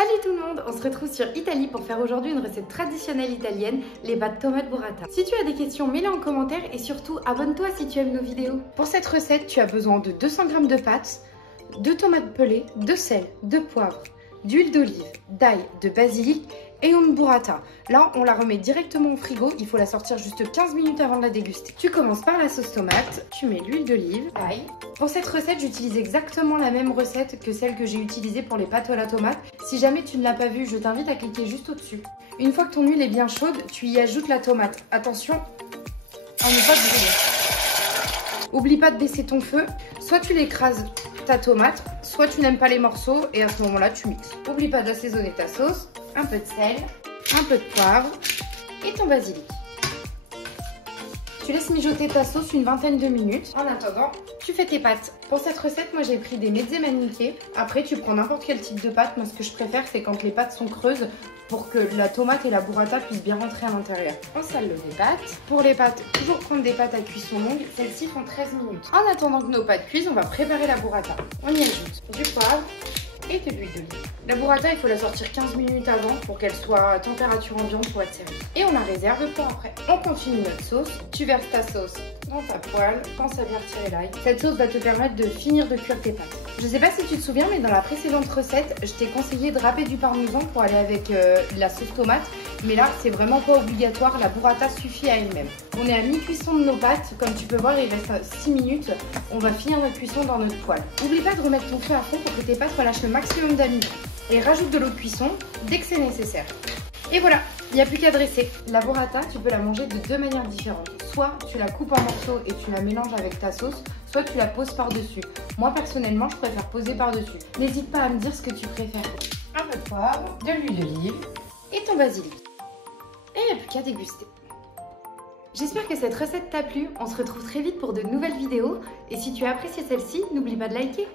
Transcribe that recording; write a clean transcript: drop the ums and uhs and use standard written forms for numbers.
Salut tout le monde, on se retrouve sur Italie pour faire aujourd'hui une recette traditionnelle italienne, les pâtes tomates burrata. Si tu as des questions, mets-les en commentaire et surtout abonne-toi si tu aimes nos vidéos. Pour cette recette, tu as besoin de 200 g de pâtes, de tomates pelées, de sel, de poivre, d'huile d'olive, d'ail, de basilic et une burrata. Là, on la remet directement au frigo, il faut la sortir juste 15 minutes avant de la déguster. Tu commences par la sauce tomate, tu mets l'huile d'olive, l'ail. Pour cette recette, j'utilise exactement la même recette que celle que j'ai utilisée pour les pâtes à la tomate. Si jamais tu ne l'as pas vue, je t'invite à cliquer juste au-dessus. Une fois que ton huile est bien chaude, tu y ajoutes la tomate. Attention à ne pas brûler. Oublie pas de baisser ton feu, soit tu l'écrases ta tomate, soit tu n'aimes pas les morceaux et à ce moment-là tu mixes. N'oublie pas d'assaisonner ta sauce, un peu de sel, un peu de poivre et ton basilic. Tu laisses mijoter ta sauce une vingtaine de minutes. En attendant, tu fais tes pâtes. Pour cette recette, moi j'ai pris des mezze maniche. Après, tu prends n'importe quel type de pâte. Moi, ce que je préfère, c'est quand les pâtes sont creuses pour que la tomate et la burrata puissent bien rentrer à l'intérieur. On sale les pâtes. Pour les pâtes, toujours prendre des pâtes à cuisson longue. Celles-ci font 13 minutes. En attendant que nos pâtes cuisent, on va préparer la burrata. On y ajoute du poivre et de l'huile d'olive. La burrata, il faut la sortir 15 minutes avant pour qu'elle soit à température ambiante pour être servie. Et on la réserve pour après. On continue notre sauce. Tu verses ta sauce dans ta poêle. Pense à bien retirer l'ail. Cette sauce va te permettre de finir de cuire tes pâtes. Je sais pas si tu te souviens, mais dans la précédente recette, je t'ai conseillé de râper du parmesan pour aller avec la sauce tomate. Mais là, c'est vraiment pas obligatoire. La burrata suffit à elle-même. On est à mi-cuisson de nos pâtes. Comme tu peux voir, il reste 6 minutes. On va finir notre cuisson dans notre poêle. N'oublie pas de remettre ton feu à fond pour que tes pâtes relâchent le maximum d'amidon. Et rajoute de l'eau de cuisson dès que c'est nécessaire. Et voilà, il n'y a plus qu'à dresser. La burrata, tu peux la manger de deux manières différentes. Soit tu la coupes en morceaux et tu la mélanges avec ta sauce, soit tu la poses par-dessus. Moi, personnellement, je préfère poser par-dessus. N'hésite pas à me dire ce que tu préfères. Un peu de poivre, de l'huile d'olive et ton basilic. Et il n'y a plus qu'à déguster. J'espère que cette recette t'a plu. On se retrouve très vite pour de nouvelles vidéos. Et si tu as apprécié celle-ci, n'oublie pas de liker.